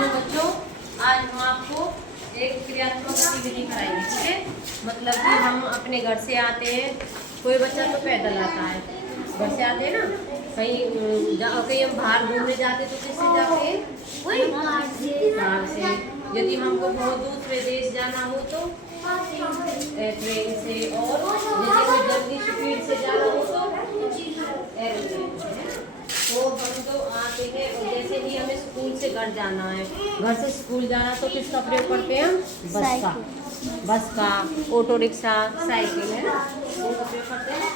मानो बच्चों, आज हम आपको एक क्रियात्मक गतिविधि कराएंगे, ठीक है। मतलब कि हम अपने घर से आते हैं, कोई बच्चा तो पैदल आता है, घर से आते हैं ना, कहीं हम बाहर घूमने जाते तो किससे जाते हैं? कार से। यदि हमको बहुत दूसरे देश जाना हो तो ट्रेन से, और यदि कोई जल्दी स्पीड से जाना हो तो एरोप्लेन से। तो हम तो आते हैं, और जैसे ही हमें स्कूल से घर जाना है, घर से स्कूल जाना, तो किसका प्रयोग करते हैं हम? बस का, ऑटो रिक्शा, साइकिल, है ना, उनका प्रयोग करते हैं।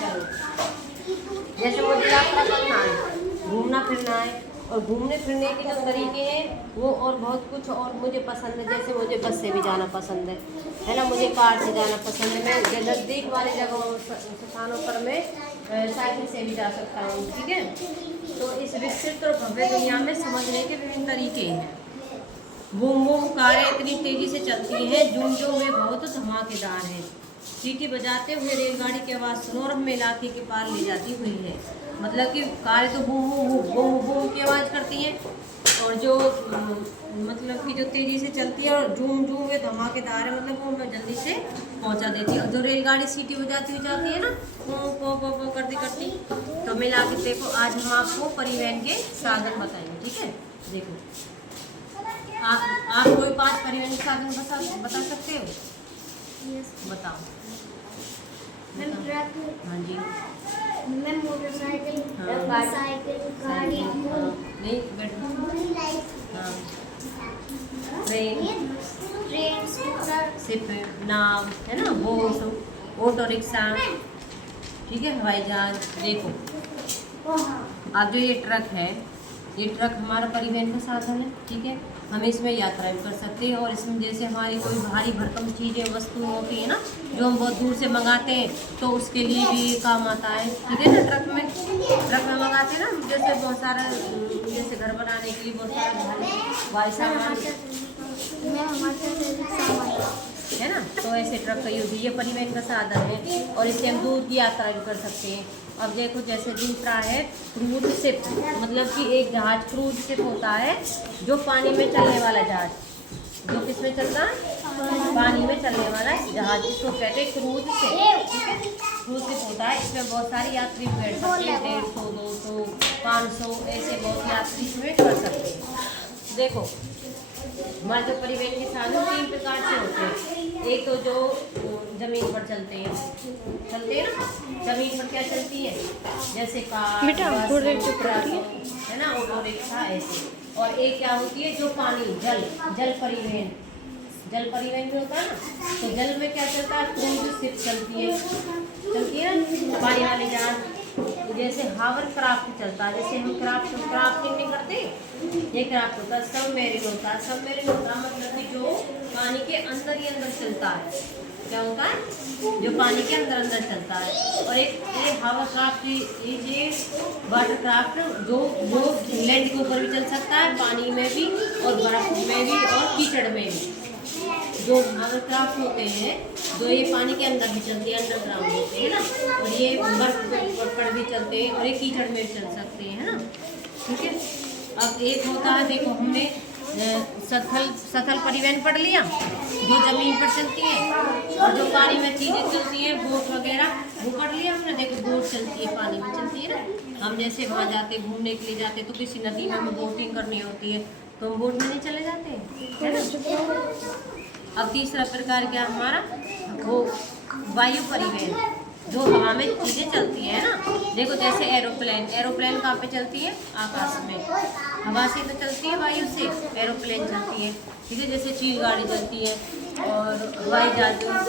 चलो, जैसे मुझे यात्रा करना है, घूमना फिरना है, और घूमने फिरने के जो तरीके हैं वो और बहुत कुछ और मुझे पसंद है। जैसे मुझे बस से भी जाना पसंद है ना, मुझे कार से जाना पसंद है। मैं नज़दीक वाले जगहों स्थानों पर मैं साइकिल से भी जा सकता हूँ, ठीक है। तो इस विकसित और भव्य दुनिया में समझने के विभिन्न तरीके हैं। बूम बूम कारें इतनी तेज़ी से चलती हैं, जूम जूम में बहुत धमाकेदार है। सीटी बजाते हुए रेलगाड़ी की आवाज़ सुनो और हमें इलाके के पार ले जाती हुई है। मतलब कि कारें तो बूम बूम बूम बूम की आवाज़ करती हैं, और जो मतलब कि जो तेज़ी से चलती है और जूम जूम में धमाकेदार है, मतलब वो हमें जल्दी से पहुंचा देती है। और जो रेलगाड़ी सीटी बजाती हुई जाती है ना, वो करती करती, तो मिला के देखो, आज हम आपको परिवहन के साधन बताएंगे, ठीक है। देखो, आप कोई 5 परिवहन के साधन बता सकते हो? बताओ। मैम ट्रक, हाँ जी, मैम मोटरसाइकिल, साइकिल, गाड़ी, नहीं बैठो, हाँ, ट्रेन, स्कूटर, शिप, नाव, है ना, बोट, ऑटो रिक्शा, ठीक है, हवाई जहाज। देखो, अब जो ये ट्रक है, ये ट्रक हमारा परिवहन का साधन है, ठीक है। हम इसमें यात्रा भी कर सकते हैं, और इसमें जैसे हमारी कोई भारी भरकम चीज़ें वस्तुएं होती है ना, जो हम बहुत दूर से मंगाते हैं, तो उसके लिए भी काम आता है, ठीक है ना। ट्रक में मंगाते हैं ना, जैसे बहुत सारा, जैसे घर बनाने के लिए बहुत सारा भारी सामान है ना, तो ऐसे ट्रक का यूज, ये परिवहन का साधन है, और इससे हम दूर की यात्रा भी कर सकते हैं। अब देखो, जैसे दूसरा है क्रूज शिप, मतलब कि एक जहाज क्रूज शिप होता है, जो पानी में चलने वाला जहाज, जो किसमें चलता है? पानी में चलने वाला जहाज, इसको कहते हैं क्रूज शिप, ठीक है। क्रूज शिप होता है, इसमें बहुत सारे यात्री बैठ सकते हैं, 150, 200, 500, ऐसे बहुत यात्री इसमें कर सकते हैं। देखो, हमारे जो परिवहन के साधन 3 प्रकार से होते हैं। एक तो जो जमीन पर चलते हैं ना, जमीन पर क्या चलती है, जैसे कार, बस, ट्रक, है ना, ऑटो रिक्शा, ऐसे। और एक क्या होती है, जो पानी, जल परिवहन में होता है ना, तो जल में क्या चलता है? क्रूज शिप चलती है ना, पानी वाली जहाज। जैसे हावर क्राफ्ट चलता है, जैसे हम क्राफ्टिंग नहीं करते, ये क्राफ्ट होता है। सबमरीन होता है, मतलब कि जो पानी के अंदर ही अंदर चलता है। क्या होता है? जो पानी के अंदर चलता है। और एक ये हावर क्राफ्ट, ये वाटर क्राफ्ट, जो लैंड के ऊपर भी चल सकता है, पानी में भी, और बर्फ में भी, और कीचड़ में भी। जो हावर क्राफ्ट होते हैं, जो ये पानी के अंदर भी चलते हैं, अंडरग्राउंड होते हैं ना, और ये बर्फ पर भी चलते हैं, और ये कीचड़ में भी चल सकते हैं, है ना, ठीक है। अब एक होता है, देखो, हमने सथल परिवहन पढ़ लिया, जो जमीन पर चलती है, और जो पानी में चीज़ें चलती हैं, बोट वगैरह, वो पढ़ लिया हमने। देखो, बोट चलती है, पानी में चलती है ना, हम जैसे वहाँ जाते, घूमने के लिए जाते, तो किसी नदी में हमें बोटिंग करनी होती है, तो हम बोट में नहीं चले जाते हैं, है ना। अब तीसरा प्रकार क्या हमारा, वो वायु परिवहन, जो हवा में चीज़ें चलती हैं ना। देखो, जैसे एरोप्लेन कहाँ पे चलती है? आकाश में, हवा से तो चलती है, वायु से एरोप्लेन चलती है, ठीक है। जैसे चील गाड़ी चलती है, और हवाई जहाज, और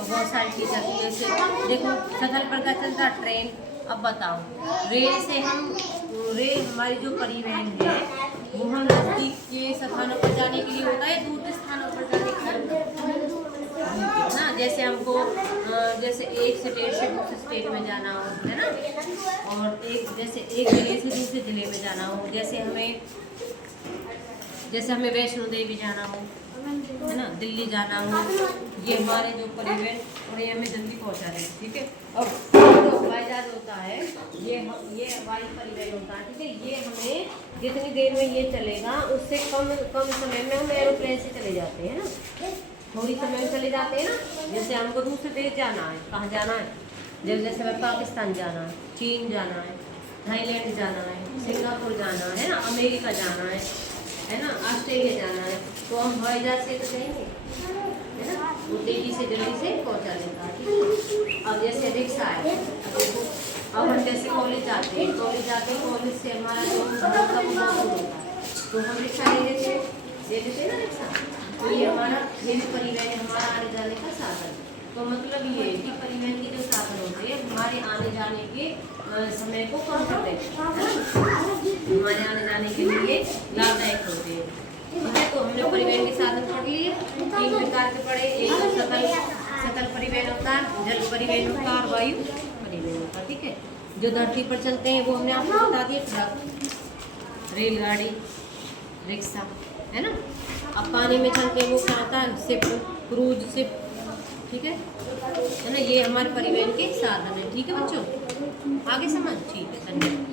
बहुत सारी चीज़ चलती है। जैसे देखो, सथल पर क्या चलता है? ट्रेन। अब बताओ, रेल हमारी जो परिवहन है, वो हम नज़दीक के स्थानों पर जाने के लिए होता है, दूर के स्थानों पर जाने के लिए ना। जैसे हमको जैसे एक स्टेट से दूसरे स्टेट में जाना हो, है ना, और जैसे एक जिले से दूसरे जिले में जाना हो, जैसे हमें वैष्णो देवी जाना हो, है ना, दिल्ली जाना हो, ये हमारे जो परिवहन, और ये हमें जल्दी पहुंचा रहे हैं, ठीक है। और जो हवाई जहाज होता है, ये हवाई परिवहन होता है, ठीक है। ये हमें जितनी देर में ये चलेगा उससे कम समय में हम एरोप्लेन से चले जाते हैं ना, थोड़ी समय में चले जाते हैं ना। जैसे हमको दूसरे देश जाना है, कहाँ जाना है, जैसे हमें पाकिस्तान जाना है, चीन जाना है, थाईलैंड जाना है, सिंगापुर जाना है ना, अमेरिका जाना है ना, ऑस्ट्रेलिया जाना है, तो हम हवाई जहाज से तो जाएंगे, है ना, वो तेजी से जल्दी से पहुंचा देता है, ठीक है। अब जैसे रिक्शा है, अब देखो, अब हम जैसे कॉलेज जाते हैं, कॉलेज से हमारा जो होता है तो हम रिक्शा ले लेते हैं ना रिक्शा। तो ये हमारा ये भी परिवहन है, हमारा आने जाने का साधन। तो मतलब ये है कि परिवहन के जो साधन होते हैं हमारे आने जाने के समय को कम कर देते हैं, हमारे आने जाने के लिए लाभदायक होते हैं, ठीक है। तो हमने परिवहन के साधन पढ़ लिए, 3 प्रकार के पढ़े। एक तो सकल परिवहन होता है, जल परिवहन होता है, वायु परिवहन होता है, ठीक है। जो धरती पर चलते हैं वो हमने आपको बता दिया, ट्रक, रेलगाड़ी, रिक्शा, है ना। अब पानी में चलते हैं वो क्या होता है, शिप, क्रूज शिप, ठीक है ना। ये हमारे परिवहन के साधन है, ठीक है बच्चों, आगे समझ, ठीक है, धन्यवाद।